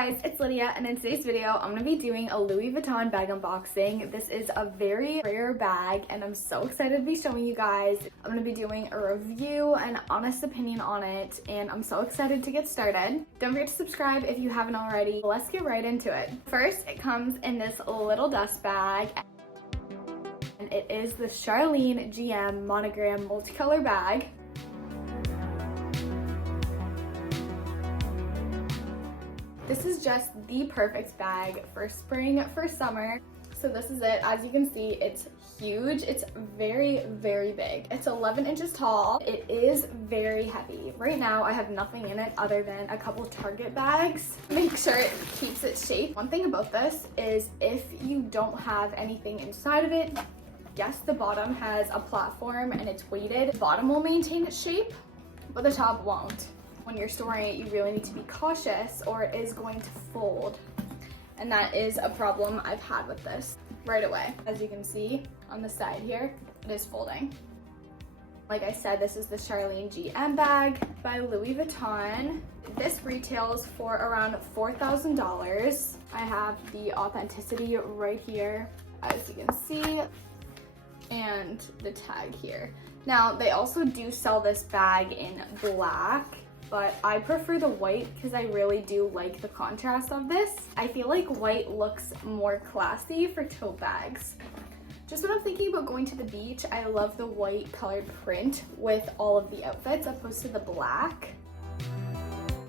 guys, it's Lydia, and in today's video I'm going to be doing a Louis Vuitton bag unboxing. This is a very rare bag and I'm so excited to be showing you guys. I'm going to be doing a review and honest opinion on it, and I'm so excited to get started. Don't forget to subscribe if you haven't already. Let's get right into it. First, it comes in this little dust bag, and it is the Charlene GM Monogram Multicolor bag. This is just the perfect bag for spring, for summer. So this is it. As you can see, it's huge. It's very, very big. It's 11 inches tall. It is very heavy. Right now, I have nothing in it other than a couple Target bags. Make sure it keeps its shape. One thing about this is if you don't have anything inside of it, yes, the bottom has a platform and it's weighted. The bottom will maintain its shape, but the top won't. When you're storing it, you really need to be cautious or it is going to fold. And that is a problem I've had with this right away. As you can see on the side here, it is folding. Like I said, this is the Charlene GM bag by Louis Vuitton. This retails for around $4,000. I have the authenticity right here, as you can see, and the tag here. Now, they also do sell this bag in black, but I prefer the white because I really do like the contrast of this. I feel like white looks more classy for tote bags. Just when I'm thinking about going to the beach, I love the white colored print with all of the outfits opposed to the black.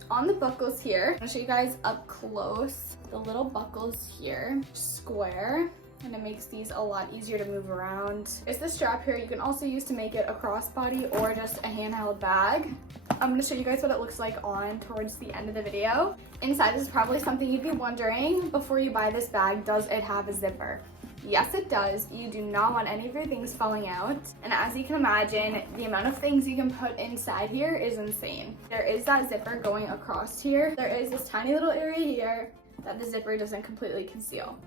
On the buckles here, I'm gonna show you guys up close. The little buckles here, square, and it makes these a lot easier to move around. There's the strap here you can also use to make it a crossbody or just a handheld bag. I'm gonna show you guys what it looks like on towards the end of the video. Inside, this is probably something you'd be wondering before you buy this bag, does it have a zipper? Yes, it does. You do not want any of your things falling out. And as you can imagine, the amount of things you can put inside here is insane. There is that zipper going across here. There is this tiny little area here that the zipper doesn't completely conceal.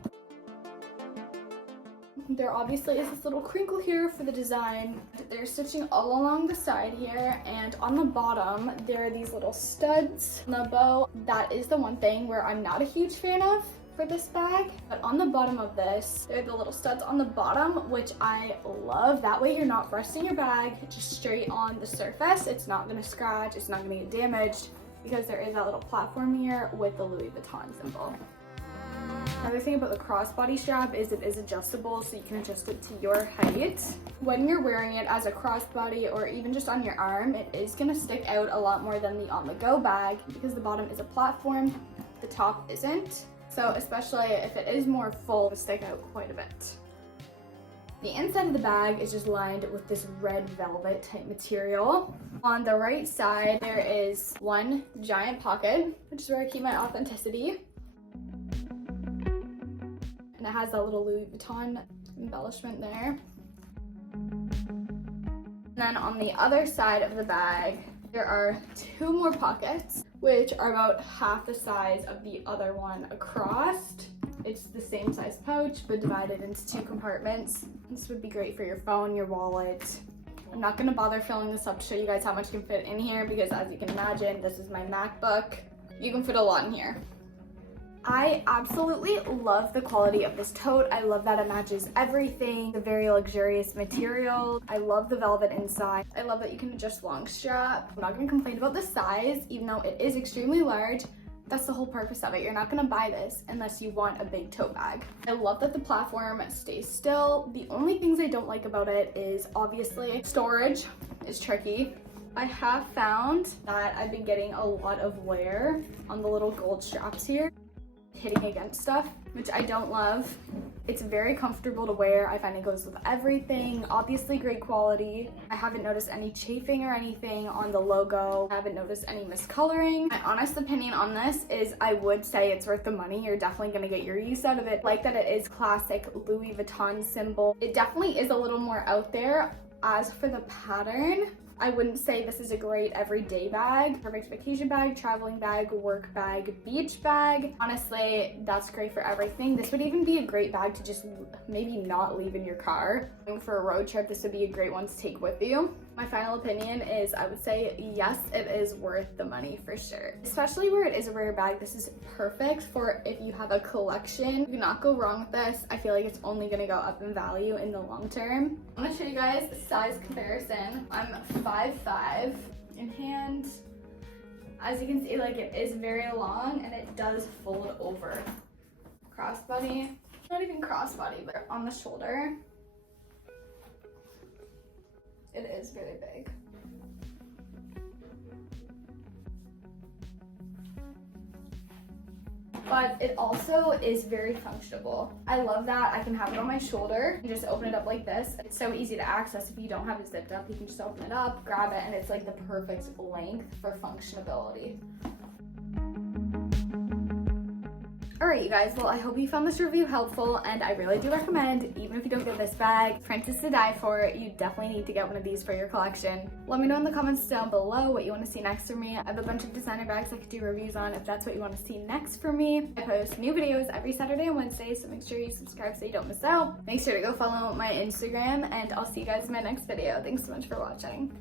There obviously is this little crinkle here for the design. There's stitching all along the side here, and on the bottom there are these little studs on the bow. That is the one thing where I'm not a huge fan of for this bag, but on the bottom of this, there are the little studs on the bottom, which I love. That way you're not resting your bag just straight on the surface. It's not gonna scratch, it's not gonna get damaged, because there is that little platform here with the Louis Vuitton symbol. Another thing about the crossbody strap is it is adjustable, so you can adjust it to your height. When you're wearing it as a crossbody or even just on your arm, it is gonna stick out a lot more than the on-the-go bag because the bottom is a platform, the top isn't. So especially if it is more full, it'll stick out quite a bit. The inside of the bag is just lined with this red velvet type material. On the right side, there is one giant pocket, which is where I keep my authenticity. And it has that little Louis Vuitton embellishment there. And then on the other side of the bag, there are two more pockets, which are about half the size of the other one across. It's the same size pouch, but divided into two compartments. This would be great for your phone, your wallet. I'm not gonna bother filling this up to show you guys how much can fit in here because as you can imagine, this is my MacBook. You can fit a lot in here. I absolutely love the quality of this tote. I love that it matches everything. The very luxurious material. I love the velvet inside. I love that you can adjust long strap. I'm not gonna complain about the size, even though it is extremely large. That's the whole purpose of it. You're not gonna buy this unless you want a big tote bag. I love that the platform stays still. The only things I don't like about it is obviously storage is tricky. I have found that I've been getting a lot of wear on the little gold straps here, hitting against stuff, which I don't love. It's very comfortable to wear. I find it goes with everything. Obviously great quality. I haven't noticed any chafing or anything on the logo. I haven't noticed any miscoloring. My honest opinion on this is I would say it's worth the money. You're definitely gonna get your use out of it. Like that it is classic Louis Vuitton symbol. It definitely is a little more out there. As for the pattern, I wouldn't say this is a great everyday bag. Perfect vacation bag, traveling bag, work bag, beach bag. Honestly, that's great for everything. This would even be a great bag to just maybe not leave in your car. Going for a road trip, this would be a great one to take with you. My final opinion is I would say yes, it is worth the money for sure. Especially where it is a rare bag, this is perfect for if you have a collection. You cannot go wrong with this. I feel like it's only gonna go up in value in the long term. I'm gonna show you guys a size comparison. I'm 5'5" in hand. As you can see, like it is very long and it does fold over. Crossbody, not even crossbody, but on the shoulder. It is very big. But it also is very functional. I love that I can have it on my shoulder and just open it up like this. It's so easy to access. If you don't have it zipped up, you can just open it up, grab it, and it's like the perfect length for functionability. Alright you guys, well I hope you found this review helpful, and I really do recommend, even if you don't get this bag, Princess to die for, you definitely need to get one of these for your collection. Let me know in the comments down below what you want to see next from me. I have a bunch of designer bags I could do reviews on if that's what you want to see next from me. I post new videos every Saturday and Wednesday, so make sure you subscribe so you don't miss out. Make sure to go follow my Instagram, and I'll see you guys in my next video. Thanks so much for watching.